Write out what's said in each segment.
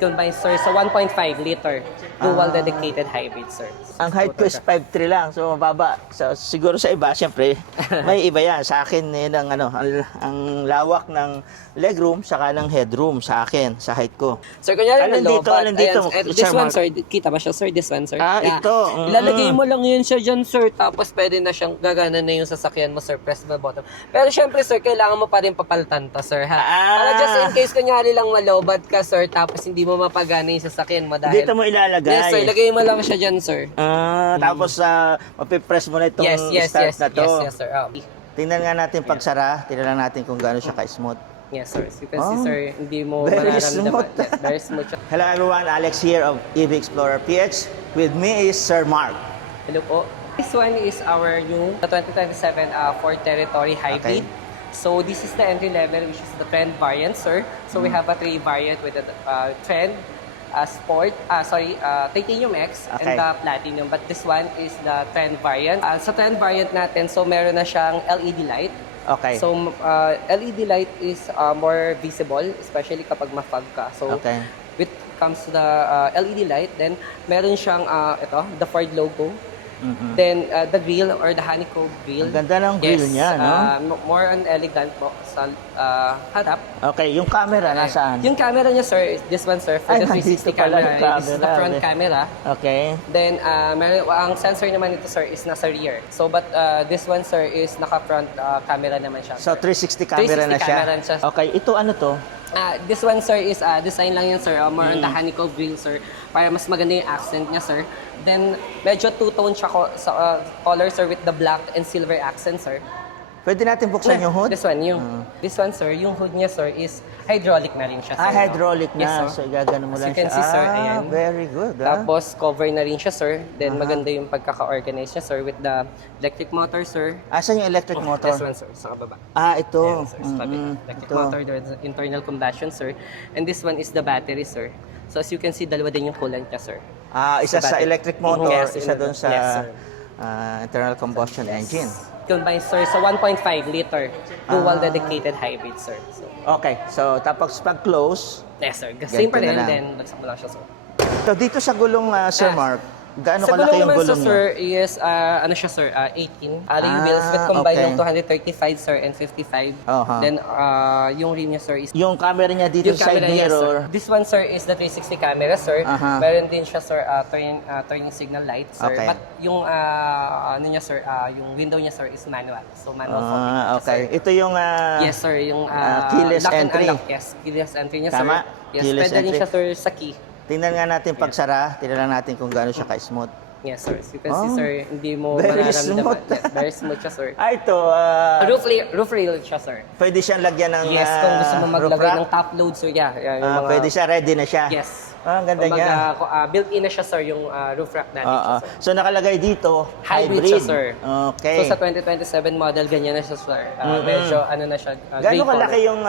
Combined, sir, sa 1.5 liter dual dedicated hybrid, sir. Ang height ko is 5'3 lang, so mababa. So, siguro sa iba, siyempre, may iba yan. Sa akin, yun ang lawak ng legroom, saka ng headroom sa akin, sa height ko. Sir, kunyari Alin na dito, alin dito, this Sir one, Mark? sir, kita ba siya, sir? This one, sir? Ito. Ilalagay mo lang yun siya dyan, sir. Tapos pwede na siyang gagana na yung sasakyan mo, sir. Press the button. Pero syempre, sir, kailangan mo pa rin papalitan to, sir, ha? Para just in case, kunyari lang malobad ka, sir, tapos hindi mo mapagana yung sasakyan mo dahil... Dito mo ilalagay. Yes, sir. Lagay mo lang siya dyan, sir. Tapos, mapipress mo na itong start na to. Yes, sir. Tingnan nga natin pagsara. Tingnan lang natin kung gaano siya ka-smooth. Yes, sir. As you can see, sir, hindi mo very mararamdaman. smooth. Yes, very smooth siya. Hello everyone, Alex here of EV Explorer PX. With me is Sir Mark. Hello po. This one is our new 2027 Ford Territory Hybrid. Okay. So this is the entry level, which is the Trend variant, sir. So we have a 3 variant with the Trend, Sport, Titanium X, Okay. and the Platinum. But this one is the Trend variant. Sa Trend variant natin, so meron na siyang LED light. Okay. So LED light is more visible, especially kapag ma-fog ka. So Okay. with comes to the LED light, then meron siyang the Ford logo. Then the grill or the honeycomb grill. Ang ganda ng grill niya, no? More on elegant po sa harap. Okay, yung camera nasaan? Yung camera niya, sir, is this one, sir, for Ay, the 360 nandito pala camera. yung This is the camera, front camera. Okay. Then ang sensor naman ito, sir, is nasa rear. So but this one, sir, is naka-front camera naman siya. So, sir. 360 camera 360 na siya. camera siya. Okay, ito ano to? This one, sir, is design lang yan, sir. More on the honeycomb grill, sir. Para mas maganda yung accent niya, sir. Then, medyo two-tone siya sa color, sir, with the black and silver accent, sir. Pwede natin buksan yung hood? This one, sir, yung hood niya, sir, is hydraulic na rin siya, sir. Hydraulic na. Yes, sir. So, igagano mo As lang you can siya. see, sir, ayan. Very good. Tapos, cover na rin siya, sir. Then, maganda yung pagkaka-organize niya, sir, with the electric motor, sir. Asan yung electric motor? This one, sir, sa kababa. Ito. Ayan, sir, sa kabila. Electric motor, there's internal combustion, sir. And this one is the battery, sir. So, as you can see, dalawa din yung coolant niya, sir. Isa sa battery. electric motor, Yes, isa doon sa yes, sir. internal combustion engine. Combined, sir, sa 1.5 liter dual dedicated hybrid, sir. So, Okay, so tapos pag-close, yes, sir. Same pa Ganito na rin, lang. then bagsak mo lang siya, sir. so dito sa gulong, Sir Mark, gaano Sa kalaki gulong yung naman, gulong sir, niya? is, ano siya, sir, 18. Alloy wheels with combined okay. yung 235, sir, and 55. Then, yung rim niya, sir, is Yung camera niya dito yung sa side camera niya, mirror. sir. This one, sir, is the 360 camera, sir. Meron din siya, sir, turning signal light, sir. Okay. But yung, ano niya, sir, yung window niya, sir, is manual. So, manual focus siya, Okay. sir. Ito yung Yes, sir. Yung keyless lock and entry. unlock. Yes, keyless entry niya, Tama. sir. Yes, Keyless pwede rin entry. siya, sir, sa key. Tingnan nga natin pagsara, tingnan lang natin kung gaano siya ka-smooth. Yes, sir. As you can see, sir, hindi mo Very mararamdaman. smooth. Yes, very smooth siya, sir. Ito, Roof rail siya, sir. pwede siyang lagyan ng Yes, kung gusto mo roof maglagay rack. ng top load, sir, yeah. Yung mga, Pwede siya, ready na siya. Yes. Ang ganda niya. Built-in na siya, sir, yung roof rack natin siya, sir. So nakalagay dito, Hybrid siya, sir. Okay. So sa 2027 model, ganyan na siya, sir. Medyo, ano na siya, gray Gaano color. kalaki yung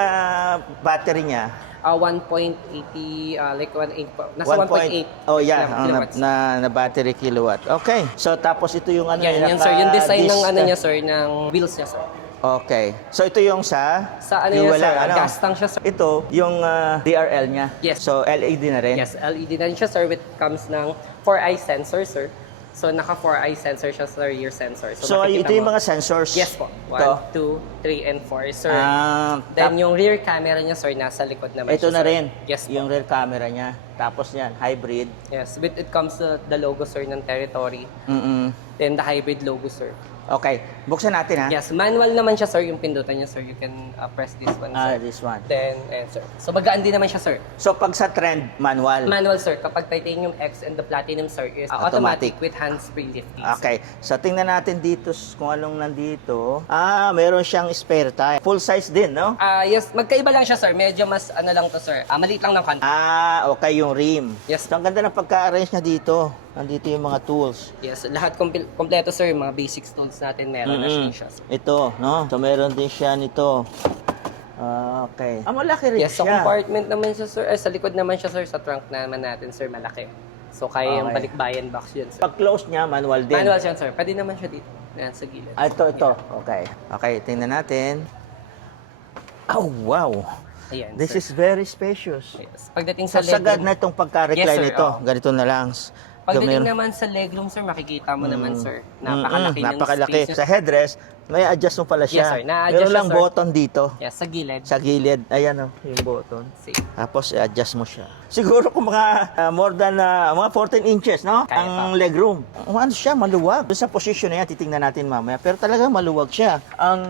battery niya? 1.80, like 1.8, nasa 1.8. Oh yeah, kilowatts. na battery kilowatt. Okay. So tapos ito yung ano Yan, sir. Yung design ng ano niya, sir, ng wheels niya, sir. Okay. So ito yung sa Sa ano yung niya, sir, walang gas tank siya, sir. Ito yung DRL niya. Yes. So LED na rin. Yes, LED na rin siya, sir, with comes ng 4-eye sensor, sir. So, naka 4-eye sensor siya sa rear sensor. So makikita ito yung mo. mga sensors. Yes po. 1, Ito. 2, 3, and 4, sir. Tap- Then, yung rear camera niya, sir, nasa likod naman ito siya, na sir. rin. Yes po. Yung rear camera niya. Tapos yan, hybrid. Yes, with it comes the logo, sir, ng Territory. Then, the hybrid logo, sir. Okay. Buksan natin ha. Yes, manual naman siya, sir, yung pindutan niya, sir. You can press this one, sir. This one. Then, ayan, sir. So, magaan din naman siya, sir. So pag sa trend, manual. Manual, sir. Kapag Titanium X and the Platinum, sir, is automatic with hands-free lifting. sir. Okay. So tingnan natin dito kung anong nandito. Meron siyang spare tire. Full size din, no? Yes, magkaiba lang siya, sir. Medyo mas ano lang to, sir. Maliit lang ng konti. Okay, yung rim. Yes. So ang ganda ng pagka-arrange niya dito. Nandito yung mga tools. Yes, lahat kompleto, sir. Yung mga basic tools natin, meron na siya, sir. Ito, no? So meron din siya nito. Okay. Malaki rin Yes, sa siya. compartment naman siya, sir. Sa likod naman siya, sir. Sa trunk naman natin, sir, malaki. So, kaya yung Okay. balikbayan box yun, sir. Pag close niya, manual din. Manual siya, sir. Pwede naman siya dito. Yan, sa gilid. Ito. Okay. Okay, tingnan natin. Oh, wow. Ayan, This sir. is very spacious. Yes. Pagdating sa So, sagad legroom, na itong pagka-recline Yes, sir. nito. Oo. Ganito na lang. pagdating naman sa legroom, sir, makikita mo naman, sir. Napakalaki ng napakalaki. space. Sa headrest, may adjust mo pala siya. Yes, sir. Na-adjust Meron siya, lang sir. button dito. Yes, sa gilid. Sa gilid. Ayan o, yung button. See. Tapos, i-adjust mo siya. Siguro kung mga more than mga 14 inches, no? Kaya Ang legroom. Ano siya, maluwag. Doon sa position na yan, titingnan natin mamaya. Pero talaga maluwag siya. Ang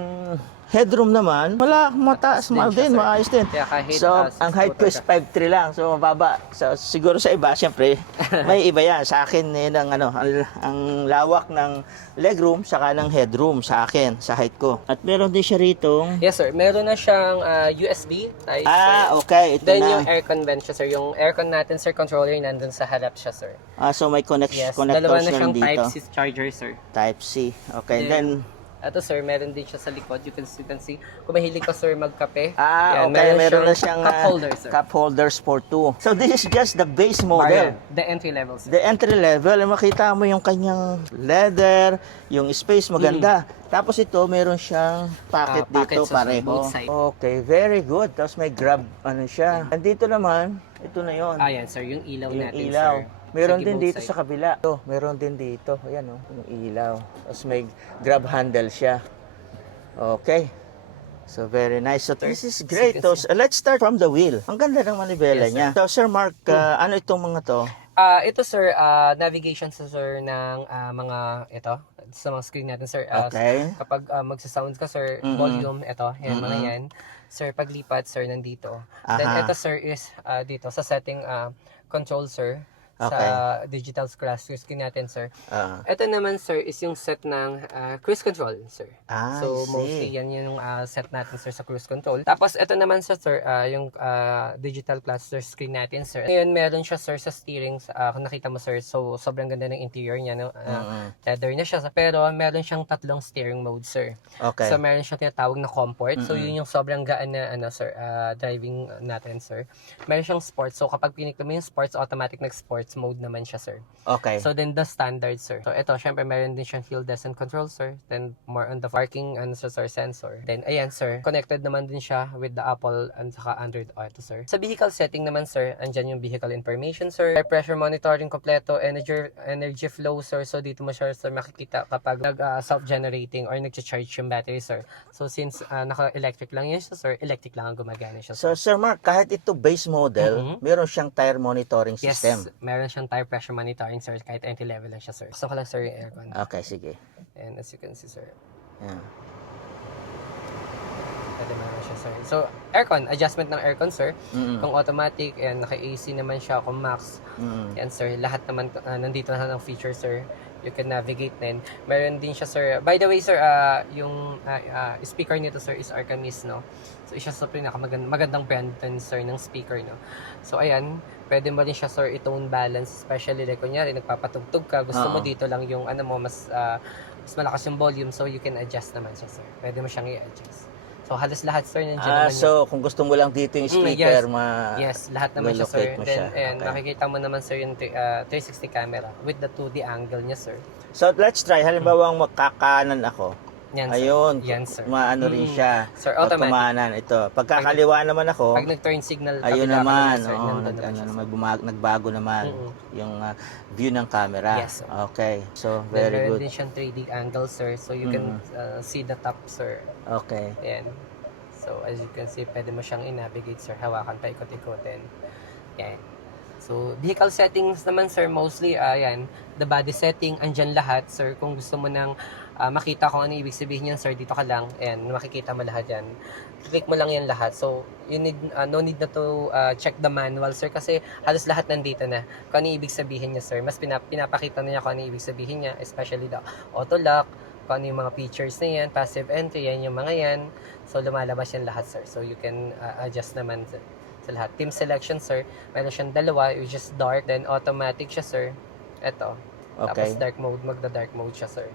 headroom naman, wala, mataas, Din siya, sir. maayos din. Kaya kahit, So, ang height ko is 5'3 lang. So, mababa. So, siguro sa iba, syempre, may iba yan. Sa akin, yun ang, ang lawak ng legroom, saka ng headroom sa akin, sa height ko. At meron din siya ritong... Yes, sir. Meron na siyang USB type, sir. Okay. Ito Then na. yung aircon vent siya, sir. Yung aircon natin, sir, controller, nandun sa harap siya, sir. So, may Yes, dalawa connectors na na siyang dito. Type-C charger, sir. Type-C. Okay, then... Ito, sir, meron din siya sa likod. You can see. Kung mahilig ka, sir, magkape. okay. Yan, Meron na siyang cup holder, sir. cup holders for two. So, this is just the base Variant. model. The entry level, sir. The entry level, makita mo yung kanyang leather, yung space maganda. Tapos ito, meron siyang pocket Pocket, dito sir, pareho. both side. Okay, very good. Tapos may grab, siya. Nandito naman, ito na yon. Ayan, sir, yung ilaw Yung natin, ilaw. sir. Meron Sige, din both dito side. sa kabila. Ito, meron din dito. Ayan yung ilaw. Tapos may grab handle siya. Okay. So, very nice. So, this is great. So, let's start from the wheel. Ang ganda ng manibela Yes, niya. So, Sir Mark, ano itong mga to? Ito, sir, navigation sa, sir, ng mga, ito, sa mga screen natin, sir. Okay. Kapag magsasound ka, sir, volume, ito, yan, mga yan. Sir, paglipat, sir, nandito. Then, ito, sir, is dito, sa setting control, sir. Okay. Sa digital screen natin, sir. Ah. Ito naman, sir, is yung set ng cruise control, sir. I So, see. mostly yan yung set natin, sir, sa cruise control. Tapos, ito naman, sir, yung digital cluster screen natin, sir. Ngayon, meron siya, sir, sa steering. Kung nakita mo, sir, so, sobrang ganda ng interior niya, no? Leather na siya. Pero, meron siyang tatlong steering mode, sir. Okay. So, meron siyang tinatawag na comfort. So, yun yung sobrang gaan na, sir, driving natin, sir. Meron siyang sports. So, kapag piniklo mo yung sports, automatic nag-sports mode naman siya, sir. Okay. So, then the standard, sir. So, ito, syempre, meron din siyang hill descent control, sir. Then, more on the parking, sir, sensor. Then, ayan, sir. Connected naman din siya with the Apple and saka Android Auto, sir. Sa vehicle setting naman, sir, andyan yung vehicle information, sir. Air pressure monitoring kompleto, energy flow, sir. So, dito mo siya, sir, makikita kapag self-generating or nag-charge yung battery, sir. So, since naka-electric lang yan siya, sir, electric lang ang gumagana siya, sir. So, Sir Mark, kahit ito base model, meron siyang tire monitoring system. Yes, meron siyang tire pressure monitoring, sir, kahit entry level lang siya, sir. Gusto ko lang, sir, yung aircon. Okay, sige. And as you can see, sir, Yan. pwede meron siya, sir. So, aircon, adjustment ng aircon, sir. Mm-mm. Kung automatic, and naka-AC naman siya, kung max, Mm-mm. yan, sir. Lahat naman, nandito na ng feature, sir. You can navigate din. Meron din siya, sir. By the way, sir, yung speaker nito, sir, is Arcamis, no? So, isa sa magandang brand din, sir, ng speaker, no? So, ayan, pwede mo din siya, sir, i-tone balance, especially, like, kunyari, nagpapatugtog ka, gusto mo dito lang yung, mas malakas yung volume, so you can adjust naman siya, sir. Pwede mo siyang i-adjust. So, halos lahat, sir, nandiyan naman So, kung gusto mo lang dito yung speaker, yes, lahat naman siya, sir. locate mo Then, siya. and Okay. makikita mo naman, sir, yung 360 camera with the 2D angle niya, sir. So, let's try. Halimbawa, magkakanan ako. Yan, sir. Ayun. Yan, sir. Maano rin siya. Sir, Pag automatic. kumanan, ito. Pagkakaliwa naman ako, Pag nag-turn signal, ayun kabila ka naman. sir, Oo, nandun naman siya, sir. nagbago naman yung view ng camera. Yes, sir. Okay. So, Then, very meron good. din siyang 3D angle, sir. So, you can see the top, sir. Okay. Ayan. So, as you can see, pwede mo siyang i-navigate, sir. Hawakan pa, ikot-ikotin. Yan. So, vehicle settings naman, sir, mostly, ayan, the body setting, andyan lahat, sir. Kung gusto mo nang makita kung ano ibig sabihin yan, sir, dito ka lang, and makikita mo lahat yan. Click mo lang yan lahat. So, you need, no need na to check the manual, sir, kasi halos lahat nandito na. Kung ano ibig sabihin niya, sir. Mas pinapakita na niya kung ano ibig sabihin niya, especially the auto lock, kung ano yung mga features na yan, passive entry, yan yung mga yan. So, lumalabas yan lahat, sir. So, you can adjust naman sa lahat. Team selection, sir. Meron siyang dalawa, which is dark, then automatic siya, sir. Ito. Okay. Tapos dark mode, magda-dark mode siya, sir.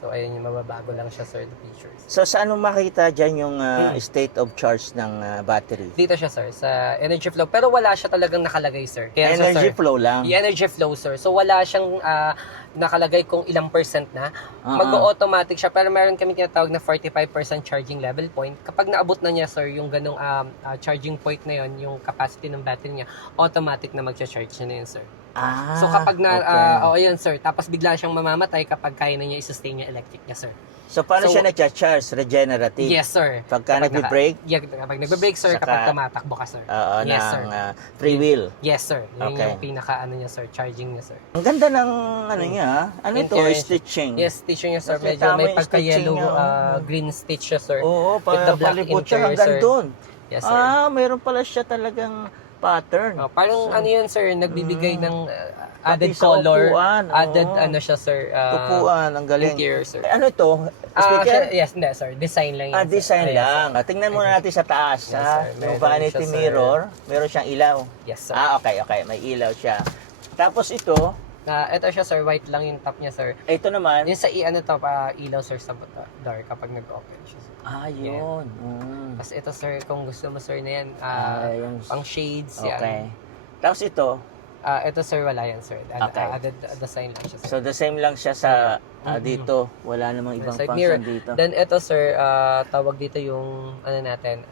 So, ayun yung mababago lang siya, sir, the features. So, saan mo makita dyan yung state of charge ng battery? Dito siya, sir, sa energy flow. Pero wala siya talagang nakalagay, sir. Kaya siya, Energy sir, flow lang. yung energy flow, sir. So, wala siyang nakalagay kung ilang percent na. Mag-automatic siya. Pero meron kami tinatawag na 45% charging level point. Kapag naabot na niya, sir, yung ganong charging point na yon, yung capacity ng battery niya, automatic na mag-charge na yun, sir. So kapag ayun, sir, tapos bigla siyang mamamatay kapag kaya na niya i-sustain yung electric niya, sir. So, paano siya nag-charge? Regenerative? Yes, sir. Pagka nagbe-brake? Kapag nagbe-brake, sir, kapag tumatakbo ka, sir. Yes, sir. Free wheel? Yes, sir. Yun Okay. yung pinaka-ano niya, sir, charging niya, sir. Ang ganda ng ano niya. Ano ito? Interior. Stitching? Yes, stitching niya, sir. Kasi Medyo tama may yung pagka-yellow, stitching niya. green stitch siya, sir. Oo, With the black palibot siya interior, hanggang sir. doon. Yes, sir. Meron pala siya talagang pattern. Parang ano yan, sir, nagbibigay ng added Pati sa color. upuan, Added, oo. ano siya, sir. Upuan, ang galing. Interior, sir. Ano ito? Speaker? Yes, hindi, sir. Design lang yan, sir. Design Yes, lang. Tingnan muna natin sa taas. Yes, ha? sir. Yung Meron vanity siya, sir. mirror, meron siyang ilaw. Yes, sir. Okay. May ilaw siya. Tapos ito, Ito siya, sir. White lang yung top niya, sir. ito naman. Yung sa ilaw, sir, sa door kapag nag-open siya, sir. Yun. Tapos ito, sir, kung gusto mo, sir, na yan, Yung- pang shades, Okay. yan. Tapos ito, Ito, sir, wala yan, sir. Okay. Added design lang siya, sir. so the same lang siya sa dito. Wala namang ibang Side function mirror. dito. Then ito, sir, tawag dito yung ano natin,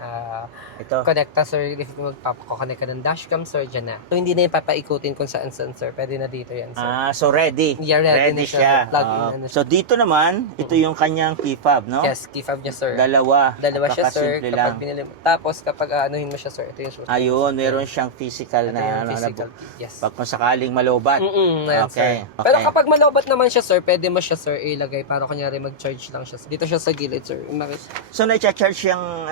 Ito. connecta, sir. If magpapakonect ka ng dashcam, sir, dyan na. So, hindi na yung papaikutin kung saan, sir. Pwede na dito yan, sir. So ready. Yeah, ready na siya. siya. Plug in, ano siya. So dito naman, ito yung kanyang key fob, no? Yes, key fob niya, sir. Dalawa Siya, sir. Napakasimple Kapag lang. binili mo. Tapos, kapag anuhin mo siya, sir, ito yung susunod. Ayun, meron siyang physical Ito na yung physical. Yes. pag kung sakaling malobat. Yan, Okay, sir. okay. Pero kapag malobat naman siya, sir, pwede mo siya, sir, ilagay para kunyari mag-charge lang siya. Dito siya sa gilid, sir. So na-charge yung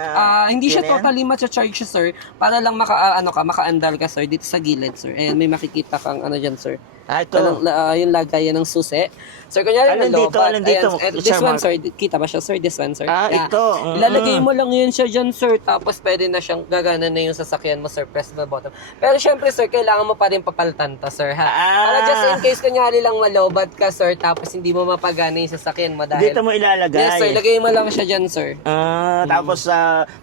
Hindi siya yun na yan? totally ma-charge siya, sir. Para lang maka-andar ka, sir, dito sa gilid, sir. Ayan, may makikita kang ano dyan, sir. Ito. Yung lagayan ng susi. Sir, kunyari Alin dito, malobat. alin dito? Ayan, Sir this one, Mark. sir. Kita ba siya, sir? This one, sir. Ito. Ilalagay mo lang yun siya dyan, sir. Tapos pwede na siyang gagana na yung sasakyan mo, sir. Press the button. Pero syempre, sir, kailangan mo pa rin papalitan to, sir, ha? Para just in case, kunyari lang malobat ka, sir, tapos hindi mo mapagana yung sasakyan mo dahil... Dito mo ilalagay. Yes, sir. Lagay mo lang siya dyan, sir. Tapos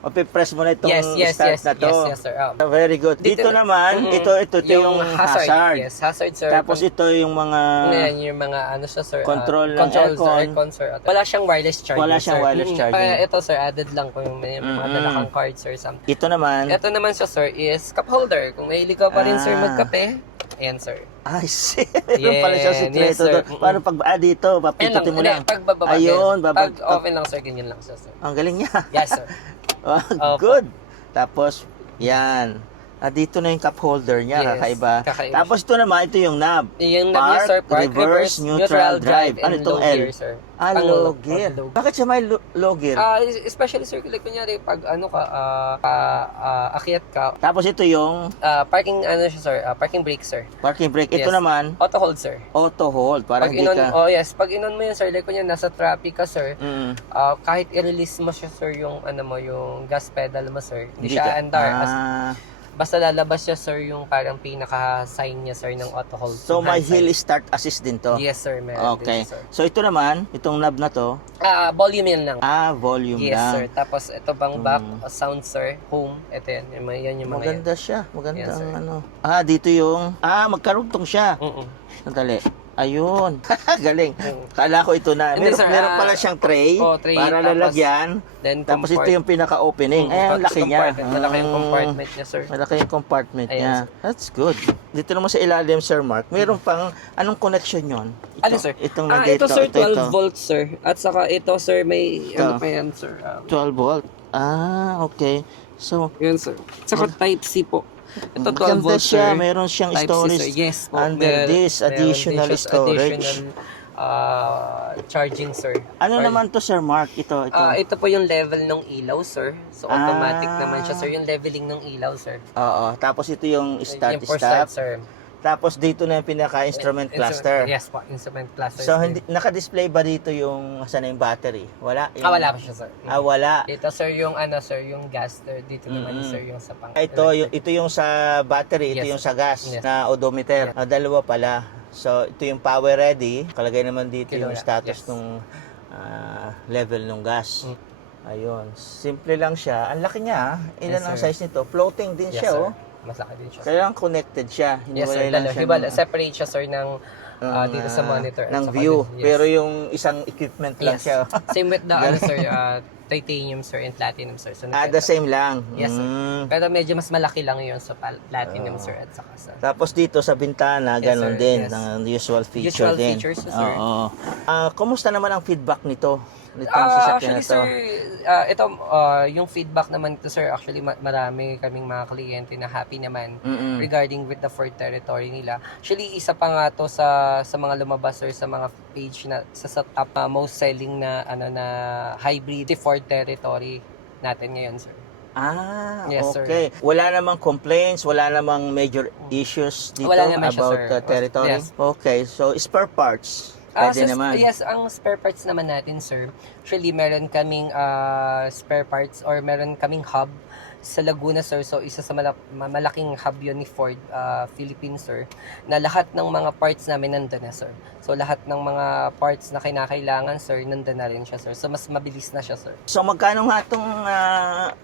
mapipress mo na itong start na to. Yes, sir. Very good. Dito naman, ito yung hazard. Yes, hazard, sir. Tapos ito yung mga Ngayon, yung mga ano siya, sir. Control ng aircon, sir. Wala siyang wireless charging, Wala siyang sir. wireless charging. Kaya ito, sir, added lang po yung may mga dalakang cards, sir. Something. Ito naman. Ito naman siya, sir, is cup holder. Kung mahilig ka pa rin, sir, magkape. Ayan, sir. Ay, see. Meron pala siya sikreto Yes, sir. doon. Paano pag dito, papindutin mo lang. Pag bababa, Ayun, pag open lang, sir, ganyan lang siya, sir. Ang galing niya. Yes, sir. Opo. Good. Tapos, yan. Dito na yung cup holder niya, Yes, kakaiba. kakaiba Tapos ito naman, ito yung knob. Yung knob niya, sir, park, reverse, neutral, drive. Ano and itong low L? gear, sir. Low gear. Low. Bakit siya may low gear? Especially, sir, like, kunyari, pag ano ka, akyat ka, Tapos ito yung parking, ano siya, sir, parking brake, sir. parking brake. Ito Yes. naman, Auto hold, sir. auto hold. Para Pag hindi inon, ka... yes, pag inon mo yun, sir, like, kunyari, nasa traffic ka, sir, Mm. kahit i-release mo siya, sir, yung, ano mo, yung gas pedal mo, sir, hindi Hindi siya ka- andar. Basta lalabas siya, sir, yung parang pinaka-sign niya, sir, ng auto hold. So, yung may hand hill sign. start assist din to? Yes, sir, meron Okay. din, sir. So, ito naman, itong knob na to, Volume yan lang. volume Yes, lang. sir. Tapos, ito bang back, sound, sir, home, ito yan, yan yung mga yan. Maganda siya. Maganda Yes, sir. ang ano. Dito yung... magkarugtong siya. Sandali. Ayun. Galing. Kala ko ito na. Hindi, Meron, sir, meron pala siyang tray, tray, para tapos- lalagyan. Then, Tapos ito yung pinaka-opening. Ang laki niya. Malaki yung compartment niya, sir. Malaki yung compartment Ayan, niya. That's good. Dito naman sa ilalim, Sir Mark, meron pang... Anong connection yon? Ano, sir? Itong nandito. Ito, sir, 12 ito. volts, sir. At saka ito, sir, may, Ito. ano pa yan, sir? 12 volt. Okay. So, Yun, sir. Saka Type-C po. Ito, 12 maganda volts, siya. sir. Meron siyang Type-C, storage sir. Yes po. under this Meron additional din siya storage. additional, charging, sir. Ano naman to, Sir Mark? Ito. Ito po yung level ng ilaw, sir. So, automatic naman siya, sir. Yung leveling ng ilaw, sir. Oo. Tapos ito yung Yung start-stop. for start, sir. Tapos dito na yung pinaka-instrument cluster. Yes po, instrument cluster. So, sir. hindi, naka-display ba dito yung saan na yung battery? Wala? Wala pa siya, sir. Wala. Ito, sir, yung ano, sir, yung gas, sir. Dito naman, sir, yung sa pang... Ito yung sa battery, ito Yes, yung sa gas Yes. na odometer. Dalawa pala. So, ito yung power ready. Kalagay naman dito yung Kilowatt, status yes. nung level ng gas. Mm. Ayun, simple lang siya. Ang laki niya, ilan Yes, ang sir. size nito? Floating din Yes, siya, sir. oh. Masaki din siya. sir. Kailangan connected siya. Yes, sir. Hiniwalay lang siya Hibala. ng, Separate siya, sir, ng dito sa monitor. at ng saka view. dun. Yes. Pero yung isang equipment lang Yes. siya. Same with the, sir, titanium, sir, and platinum, sir. So, The same lang. Yes, sir. Pero medyo mas malaki lang yun sa platinum, sir, at saka sa... Tapos dito sa bintana, Yes, ganun sir. din. Yes. Ng usual feature Usual din. features, sir. Oo. Kumusta naman ang feedback nito? Nitong sasakyan Actually, na to? sir, ito, yung feedback naman ito, sir, actually, marami kaming mga kliyente na happy naman Mm-mm. regarding with the Ford territory nila. Actually, isa pa nga to sa mga lumabas, sir, sa mga page na sa top most selling na na hybrid Ford territory natin ngayon, sir. Yes, sir. Okay. Wala namang complaints, wala namang major issues dito Wala naman siya, about sir. territory? Yes. Okay, so spare parts. Pwede naman. Yes, ang spare parts naman natin, sir. Actually, meron kaming spare parts or meron kaming hub sa Laguna, sir. So, isa sa malaking hub yun ni Ford Philippines, sir. Na lahat ng mga parts namin nandun na, sir. So, lahat ng mga parts na kinakailangan, sir, nandun na rin siya, sir. So, mas mabilis na siya, sir. So magkano nga itong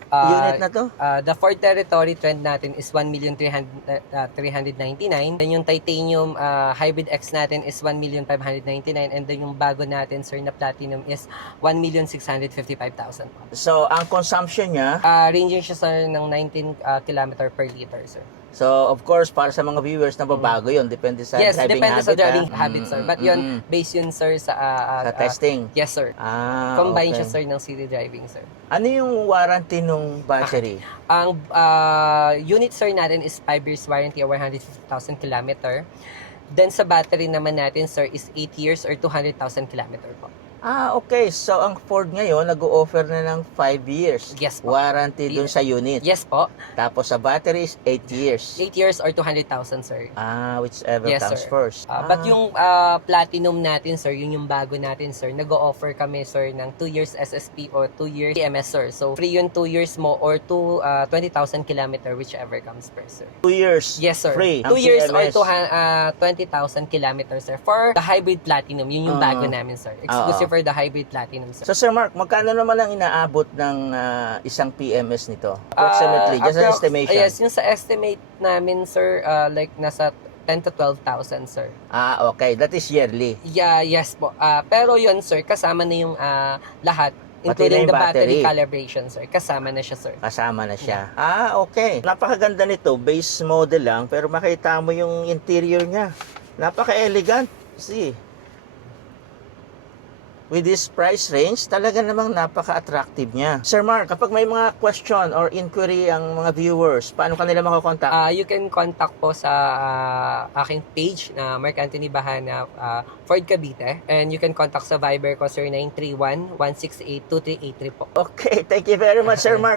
unit na to? The Ford Territory trend natin is 1,399,000. Then yung Titanium Hybrid X natin is 1,599,000. And then yung bago natin, sir, na Platinum is 1,655,000. So ang consumption niya, Ranging siya, sir, ng 19 km per liter, sir. so of course para sa mga viewers na babago yon, depende sa Yes, driving depende habit. sa driving habit, sir. But yun, based yun, sir, sa testing. yes, sir. Okay. Combine siya, sir, ng city driving, sir. Ano yung warranty nung battery? Ang unit, sir, natin is 5 years warranty or 150,000 kilometer. Then sa battery naman natin, sir, is 8 years or 200,000 kilometer po. Okay. So ang Ford ngayon nag-o-offer na ng 5 years Yes po. warranty dun sa unit. Yes po. Tapos sa battery is 8 years. 8 years or 200,000, sir. Whichever Yes, comes sir. first. But yung platinum natin, sir, yun yung bago natin, sir, nag-o-offer kami, sir, ng 2 years SSP or 2 years PMS, sir. So, free yun 2 years mo or 20,000 kilometer, whichever comes first, sir. 2 years Yes, sir. free. 2 ang years PMS. or 20,000 kilometers, sir. For the hybrid platinum, yun yung bago namin, sir. Exclusive for the hybrid platinum, sir. So Sir Mark, magkano naman ang inaabot ng isang PMS nito? Approximately, just an estimation. Yes, yung sa estimate namin, sir, like nasa 10 to 12,000, sir. Okay. That is yearly. Yeah, yes po. Pero yun, sir, kasama na yung lahat. Pati na Including yung the battery battery. calibration, sir. Kasama na siya, sir. Kasama na siya. Okay. Napakaganda nito. Base model lang. Pero makita mo yung interior niya. Napaka-elegant. See? With this price range, talaga namang napaka-attractive niya. Sir Mark, kapag may mga question or inquiry ang mga viewers, paano kanila makakontak? You can contact po sa aking page na Mark Anthony Bahana, Ford Cavite. And you can contact sa Viber ko, sir, 931-168-2383 po. Okay, thank you very much, Sir Mark.